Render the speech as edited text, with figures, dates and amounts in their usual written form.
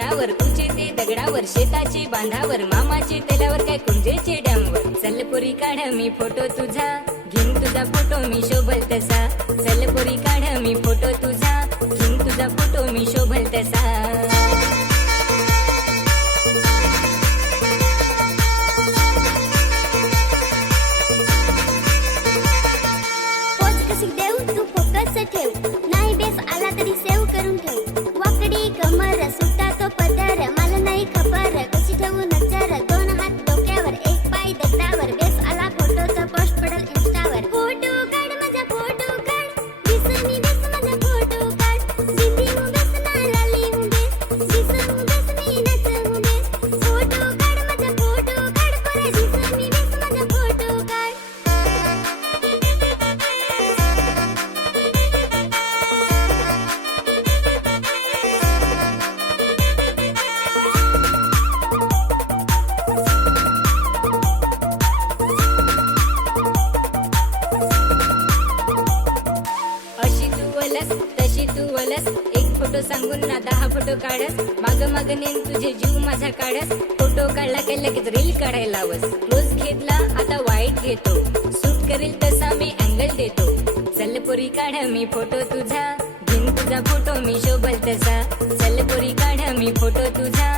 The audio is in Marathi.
वनावर, तुझे ते दगडावर, शेताचे बांधावर, मामाचे तेलावर, काय कुंजेचे डॅमवर. चल पोरी काढ मी फोटो तुझा, घेईन तुझा फोटो मी शोभल तसा. चल पोरी काढ मी फोटो तुझा, घेईन तुझा फोटो मी शोभल तसा. तू फोकस ठेव, नाही बेस आला तरी सेव्ह करून ठेव. वाकडी कमर सुटा तो पदर, मला नाही खबर कशी ठेवू नजर. दोन हात डोक्यावर, एक पाय दगडावर, बेस आला फोटो तर पोस्ट पडल इंस्टावर. फोटो काढ माझा फोटो काढ, दिस मी बेस माझा फोटो काढ. दीदी मु बेस ना लाली मु बेस, दिस मु बेस मी नच मु बेस. फोटो काढ माझा फोटो काढ, परे दिस मी बेस माझा फोटो काढ. तशी तू वलस, एक फोटो सांगून ना 10 फोटो काढस. माग माग नेन तुझे जीव माझा काढस. फोटो काढला काय लगेच रील काढायला लावस. क्लोज घेतला आता वाईट घेतो, सूट करेल तसा मी अँगल देतो. चल पोरी काढ मी फोटो तुझा, घेईन तुझा फोटो मी शोभल तसा. चल पोरी काढ मी फोटो तुझा,